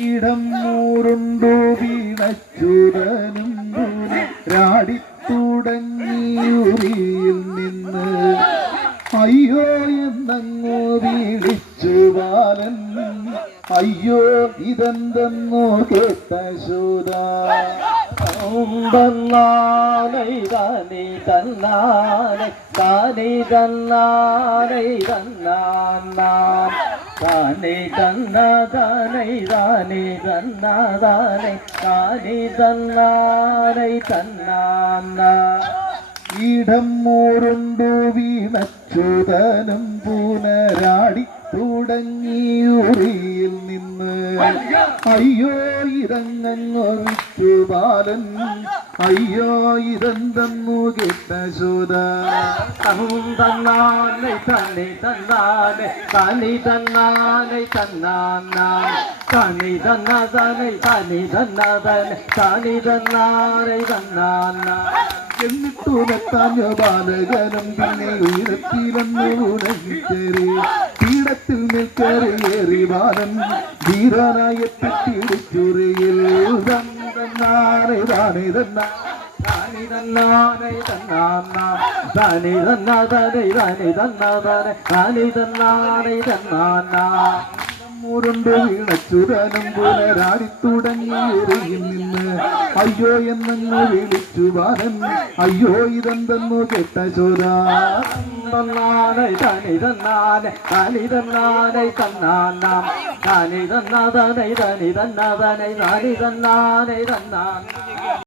ഇടം നൂറുണ്ടോ വീണച്ചുരനും രാടിത്തുടങ്ങിയുരിയിൽ നിന്ന്. അയ്യോ എന്നങ്ങോ വീടിച്ചു ബാലൻ. അയ്യോ ഇതെന്തെന്നോ കേട്ട ശൂര തന്നാനൈ താനേ തന്നാനൈ താനേ തന്നാനൈ തന്നാനാം താനേ തന്ന താനൈ താനേ തന്ന താനൈ താനേ തന്നാനൈ തന്നാനാ ഇടം മൂറുണ്ടു വീണച്ചുതനും പുനരാടി തുടങ്ങിയുറിയിൽ നിന്ന് അയ്യോ ഇതങ്ങൊറിച്ചു ബാലൻ. അയ്യോ ഇതെന്തെന്നു കേട്ട ശുത തന്നാനൈ തന്നെ തന്നാലെ തനി തന്നാലെ തന്നാനാം തനി തന്ന തനെ തനി തന്ന തനെ തനി തന്നാലെ തന്നാനാ എന്നിട്ടു നെത്താഞ്ഞ ബാലകനം പിന്നെ ഉയരത്തിലെന്ന് ഉണങ്ങിച്ചേരി പീഠത്തിൽ നിൽക്കേറിയേറി ബാലൻ ധീരനായ പെട്ടിടിച്ചുറിയിൽ തന്നാനെ താനെ തന്നാ താനി തന്നാനൈ തന്നാനാ താനി തന്ന താനൈ താനി തന്ന താനൈ താനി തന്നാനൈ തന്നാനാ മുരുണ്ട് വീണച്ചുരനും പുനരാടി തുടങ്ങിയെറിയിൽ നിന്ന് അയ്യോ എന്നങ്ങ് വിളിച്ചു വാരൻ. അയ്യോ ഇതെന്തെന്നു കേട്ട ചോര. തന്നാനൈ താനി തന്നാനെ താനി തന്നാനെ തന്നാനാം. താനി തന്ന താനൈ താനി തന്ന താനൈ താനി തന്നാനൈ തന്നാനാ.